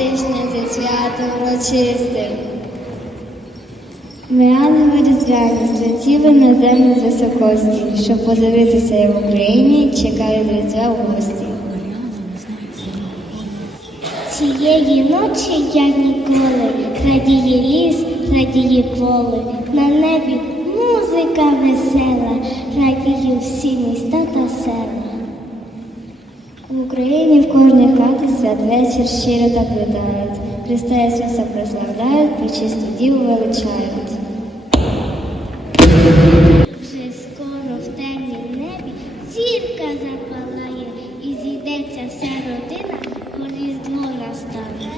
Вишня свято урочисте. Ми ангели різдвяні злетіли на землю з високості, щоб подивитися, як в Україні чекають різдвя у гості. Цієї ночі, як ніколи, радіє ліс, радіє поле, на небі музика весела, радіє всі міста та села. В Україні в кожній хаті святвечір щиро так вітають. Христа Ісуса прославляють, причисту діву величають. Вже скоро в темнім небі зірка запалає, і зійдеться вся родина, бо різдво настане.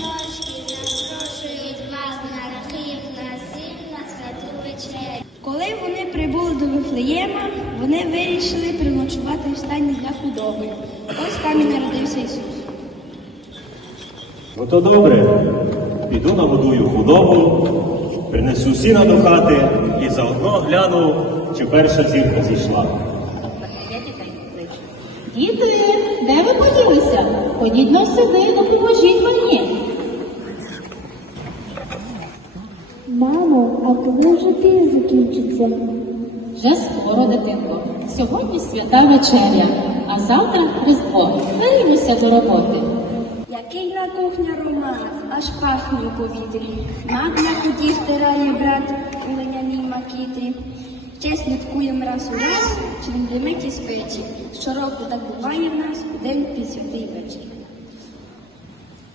Ножки запрошують вас на хліб, на сіль, на святу вечерю. Коли вони прибули до Вифлеєма, вони вирішили переночувати в стані для худоби. Ось там і народився Ісус. Ну то добре, піду нагодую худобу, принесу сіна до хати і заодно гляну, чи перша зірка зійшла. Діти, де ви поділися? Ходіть но сюди, допоможіть мені. Мамо, а коли вже пір закінчиться? Вже скоро, дитинко. Сьогодні свята вечеря, а завтра Різдво. Берімося до роботи. Який на кухня роман, аж пахне у повітрі. Мак на ході стирає брат у линяній макітрі. Ще святкуємо раз у раз, чи він димить із печі. Щороку так буває в нас у день святий вечір.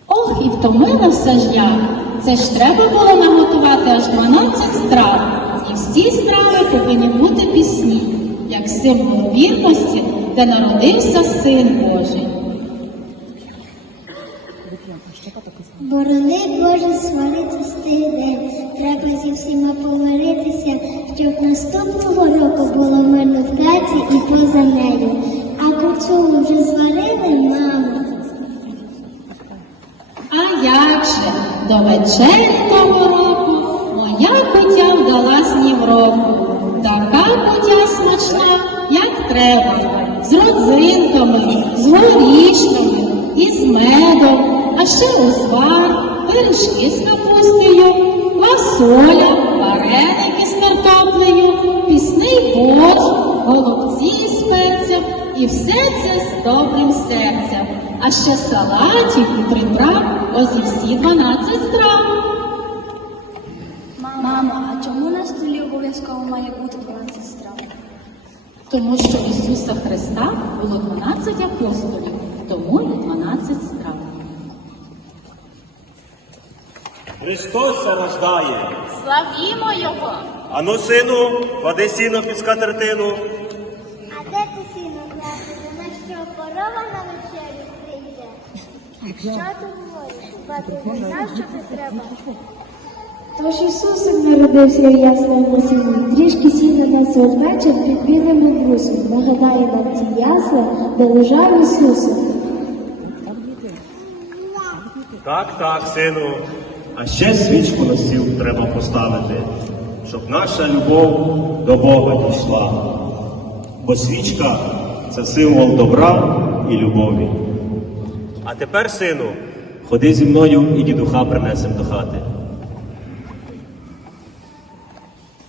Ох, і втомилася ж я. Це ж треба було наготувати аж 12 страв. І всі страви повинні бути пісні, як символ вірності, де народився Син Божий. Борони Боже сварити стиде, треба зі всіма помиритися, щоб наступного року було мирно в хаті і поза нею. А куцулу вже зварили, мамо. А як же до вечері того року моя кутя вдалась ні в року. Треба, з родзинками, з горішками і з медом, а ще узвар, пиріжки з капустою, квасоля, вареники з картоплею, пісний борщ, голубці з перцем і все це з добрим серцем. А ще салатів і приправ, ось і всі 12 страв. Мамо, а чому на столі обов'язково має бути 12 страв? Тому що Ісуса Христа було 12 апостолів, тому і 12 страв. Христос рождає. Славімо Його! Ану, сину, клади сіно під скатертину. А де ти сіно взяти? Вона що, корова на вечерю прийде? Що ти говориш? Бати, не знаєш, що ти треба? Тож Ісусик народився в ясному сіні, трішки сіна нас одвечір під білим обрусом, нагадає нам ті ясла, де лежав Ісусик. Так, так, сину. А ще свічку на стіл треба поставити, щоб наша любов до Бога дійшла. Бо свічка це символ добра і любові. А тепер, сину, ходи зі мною і дідуха принесем до хати.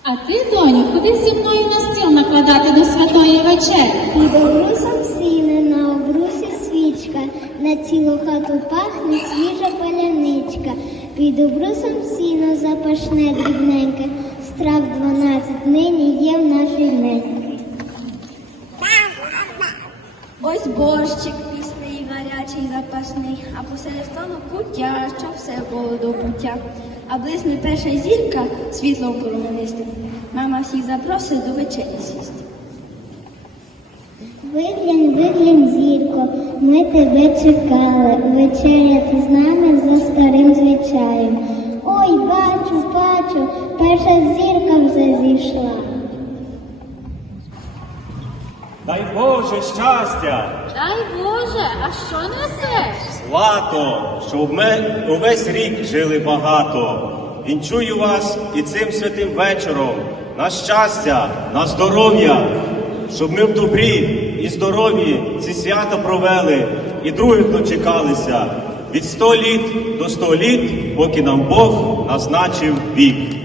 А ти, доню, ходи зі мною на стіл накладати до святої вечері. Під обрусом сіни, на обрусі свічка, на цілу хату пахне свіжа паляничка. Під обрусом сіно запашне дрібненьке, страв дванадцять нині є в нашій неньки. Ось борщик пісний, гарячий, запасний, а посеред столу куття, що все було до пуття. А блисне перша зірка світлом променистим. Мама всіх запросить до вечері сісти. Виглянь, виглянь, зірко, ми тебе чекали, вечеряти з нами за старим звичаєм. Ой, бачу, бачу, перша зірка вже зійшла. Дай Боже щастя! Дай Боже, а що несеш? Злато, щоб ми увесь рік жили багато. Вінчую вас і цим святим вечором на щастя, на здоров'я, щоб ми в добрі і здоров'ї ці свята провели і других дочекалися від сто літ до сто літ, поки нам Бог назначив вік.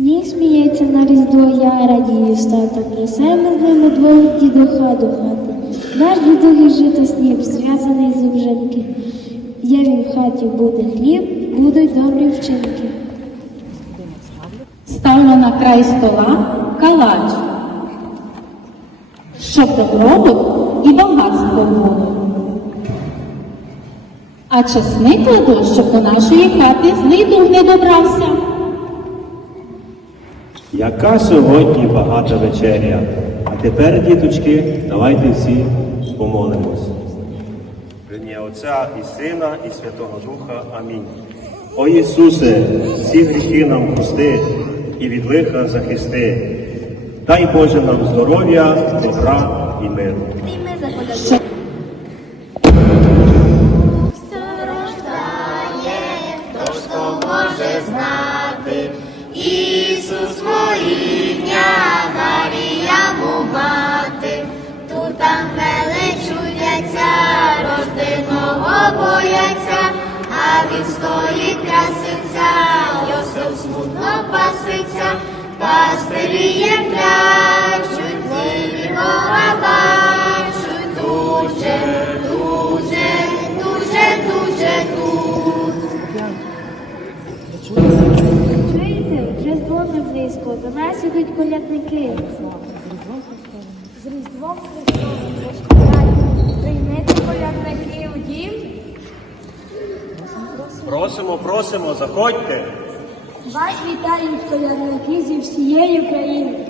Сніг сміється на різдво, я радію статок. Несемо з ними двох дідуха до хати. Наш дідух жито сніп, зв'язаний з обжинки. Є він в хаті, буде хліб, будуть добрі вчинки. Ставлю на край стола калач, щоб добробут і багатство було. А чесник кладу, щоб до нашої хати злий не добрався. Яка сьогодні багата вечеря. А тепер, діточки, давайте всі помолимось. В ім'я Отця і Сина, і Святого Духа. Амінь. О Ісусе, всі гріхи нам прости і від лиха захисти. Дай Боже нам здоров'я, добра і миру. І ми а стоїть краситься, Йосиф смутно паситься, пастирієм плячуть, диві Бога бачуть, дуже, дуже, дуже, дуже тут. Вже дзвони близько, до нас ідуть колядники. З Різдвом Христовим приймете колядники у дім. Просимо, просимо, заходьте. Вас вітають колядники зі всієї України.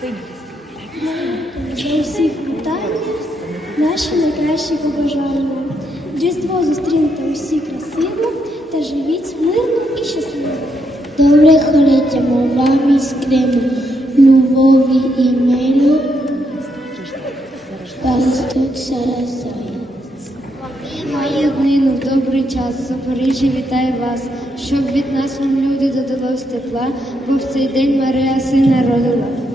Для усіх вітання, наші найкращі побажання. Різдво зустрінете усі красиво та живіть мирно і щасливо. Добре хоритимо вам із Криму, любові і миру. Вас тут. Має днину в добрий час, Запоріжжя вітає вас, щоб від нас вам люди додалось тепла, бо в цей день Марія сина родила.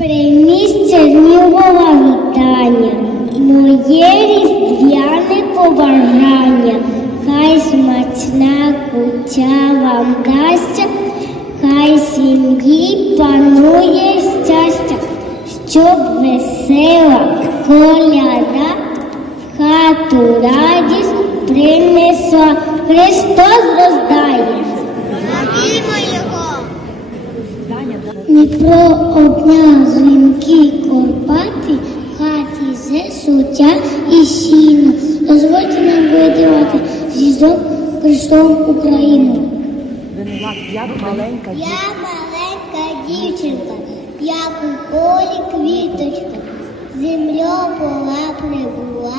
Прийміть чернігова вітання, моє різдвяне побажання. Хай смачна кутя вам дасться, хай сім'ї панує щастя, щоб весела коляда в хату радість принесла. Христос роздає. Дніпро обняв дзвінки Карпати, в хаті зесуття і сіно. Дозвольте нам видавати зізом Христом Україну. Я маленька Я дівчинка, як у полі квіточка, земля пола прибула,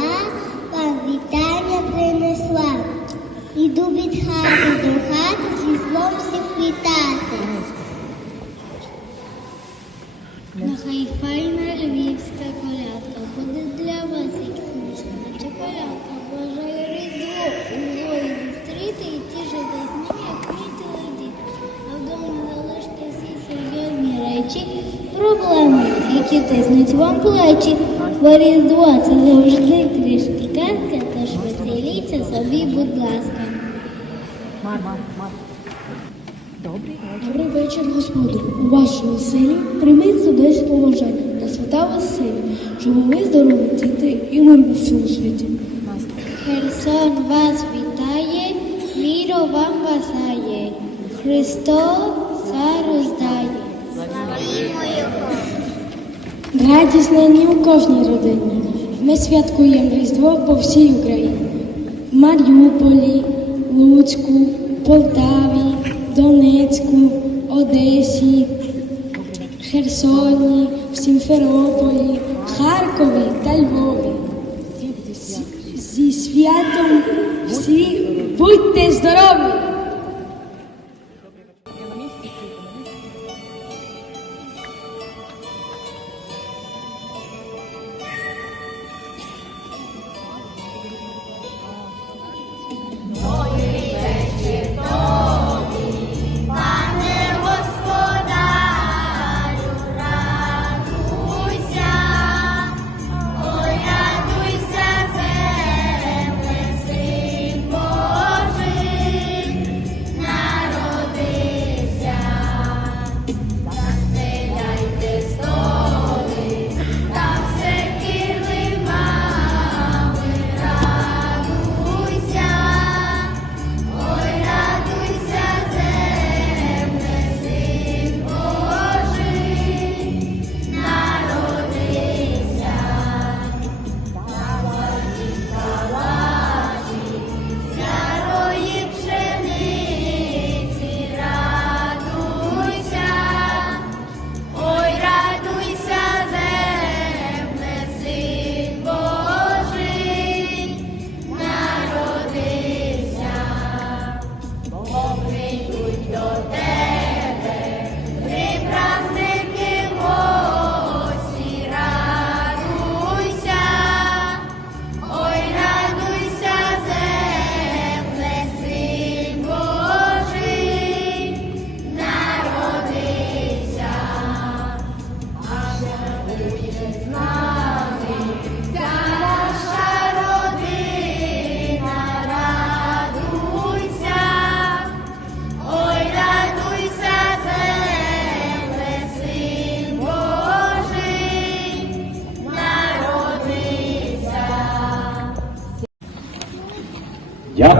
вам плечі. Бо різдво це завжди трішки казка, тож веселіться собі, будь ласка. Добрий вечір. Господи. У вашому селі прийміть судесь положення на свята Василі, щоб ви здорові діти і мир був всьому світі. Херсон вас вітає, міро вам бажає, Христос цар роздає. Радісна ні у кожній родині. Ми святкуємо Різдво по всій Україні. В Маріуполі, Луцьку, Полтаві, Донецьку, Одесі, Херсоні, в Сімферополі, Харкові та Львові. Зі святом всі будьте здорові!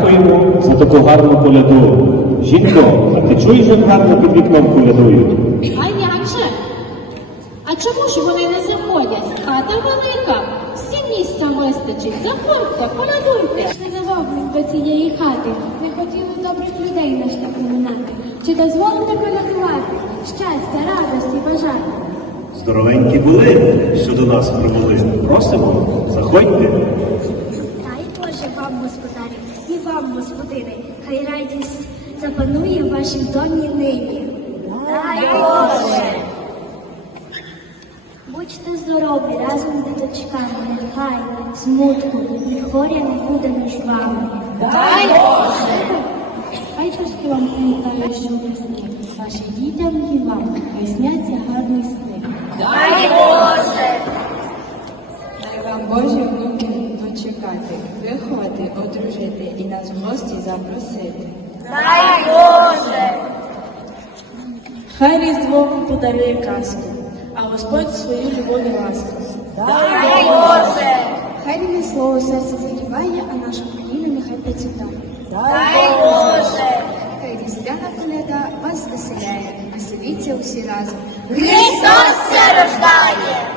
Дякуємо за таку гарну коляду. Жінко, а ти чуєш, як гарно під вікном колядують? А як же? А чому ж вони не заходять? Хата велика, всі місця вистачить. Заходьте, полядуйте. Не задоволені до цієї хати, не хотіли добрих людей на наш напоминати. Чи дозволите колядувати, щастя, радості бажати? Здоровенькі були, що до нас прибули. Просимо, заходьте. Дай Боже вам, господарі, вам, господине, хай радість запанує в вашім домі нині. Дай Боже! Будьте здорові разом з діточками, нехай смутку і горя не буде між вами. Дай Боже! Хай часто вам пам'ятаю, що вашим дітям і вам весняться гарні сни. Дай Боже! Дай вам Божі внуки дочекати, виховати, одружити і нас в гості запросити. Дай Боже! Хай різдво подарує казку, а Господь свою любов і ласку. Дай Боже! Хай не слово серце зігріває, а наша країна нехай процвітає. Дай Боже! Хай різдвяна коляда вас веселяє, веселіться усі разом. Христос се рождає!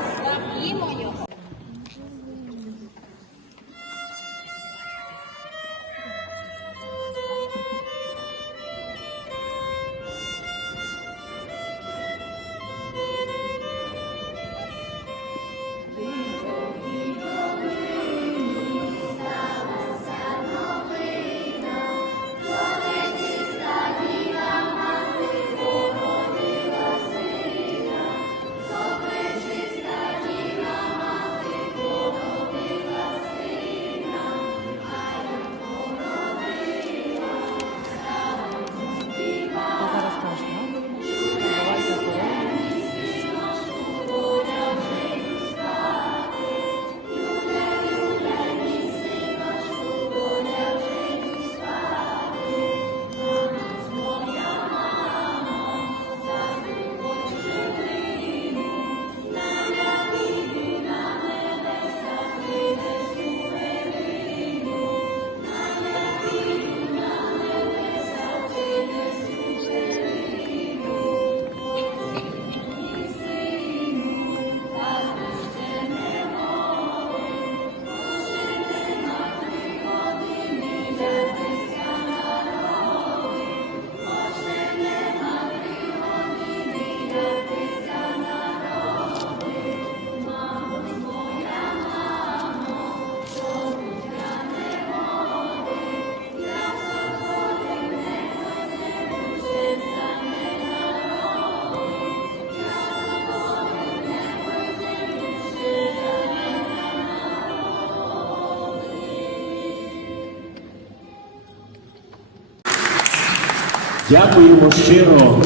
Дякуємо щиро,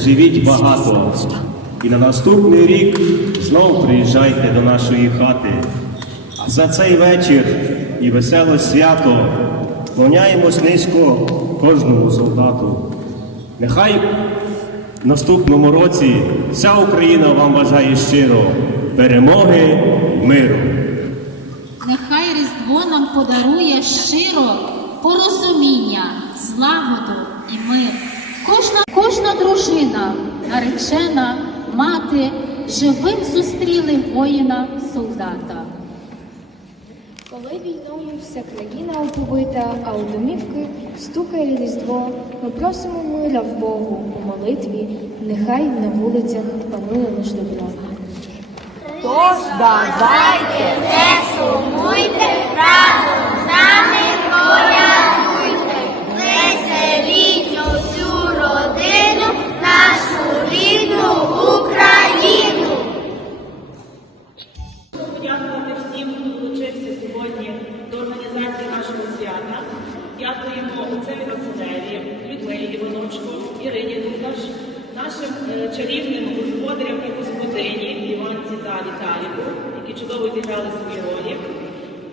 живіть багато. І на наступний рік знов приїжджайте до нашої хати. А за цей вечір і веселе свято вклоняємось низько кожному солдату. Нехай в наступному році вся Україна вам бажає щиро перемоги, миру. Нехай Різдво нам подарує щиро порозуміння, злагоду і мир. Кожна, кожна дружина, наречена, мати живим зустріли воїна, солдата. Коли війною вся країна оповита, а у домівки стукає різдво, ми просимо мира в Богу у молитві, нехай на вулицях панує лиш добро. Тож давайте Не сумуйте, чарівним господарям і господині Іванці та Віталіку, які чудово зіграли свої ролі.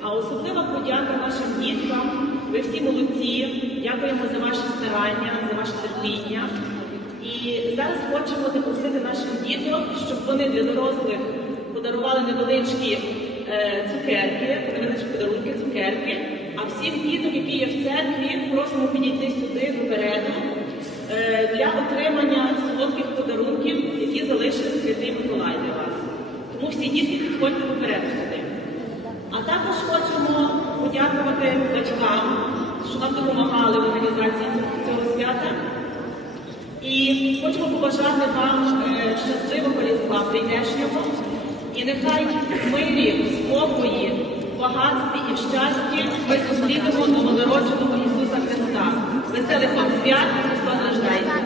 А особлива подяка нашим діткам. Ви всі молодці. Дякуємо за ваші старання, за ваше терпіння. І зараз хочемо запросити наших діток, щоб вони для дорослих подарували невеличкі е, цукерки, невеличкі подарунки, цукерки. А всіх діток, які є в церкві, просимо підійти сюди попереду для отримання солодких подарунків, які залишив Святий Миколай для вас. Тому всі дітки підходьте попереду сюди. А також хочемо подякувати батькам, що нам допомагали в організації цього свята. І хочемо побажати вам е, щасливого різдва прийдешнього. І нехай в мирі, в спокої в багатстві і в щасті ми зустрінемо новонародженого Ісуса Христа. Веселих вам свят tonight.